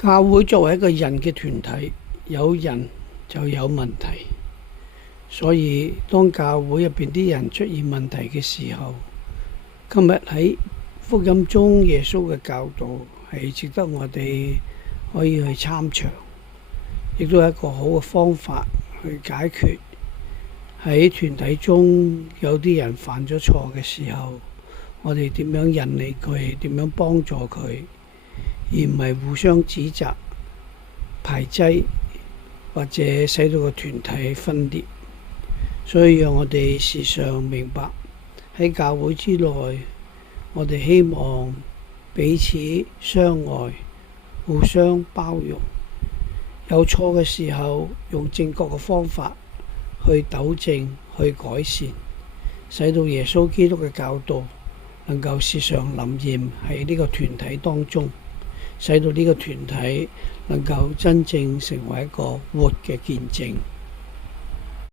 教會作為一個人嘅團體，有人就有問題，所以當教會入邊啲人出現問題嘅時候，今日喺福音中耶穌嘅教導係值得我哋可以去參詳，亦都係一個好嘅方法去解決喺團體中有啲人犯咗錯嘅時候，我哋點樣引領佢，點樣幫助佢，而唔係互相指責、排擠或者使到個團體分裂。所以讓我哋時常明白喺教會之內，我哋希望彼此相愛，互相包容，有錯嘅時候用正確嘅方法去糾正、去改善，使到耶穌基督嘅教導能夠時常臨驗喺呢個團體當中，使到呢個團體能夠真正成為一個活嘅見證。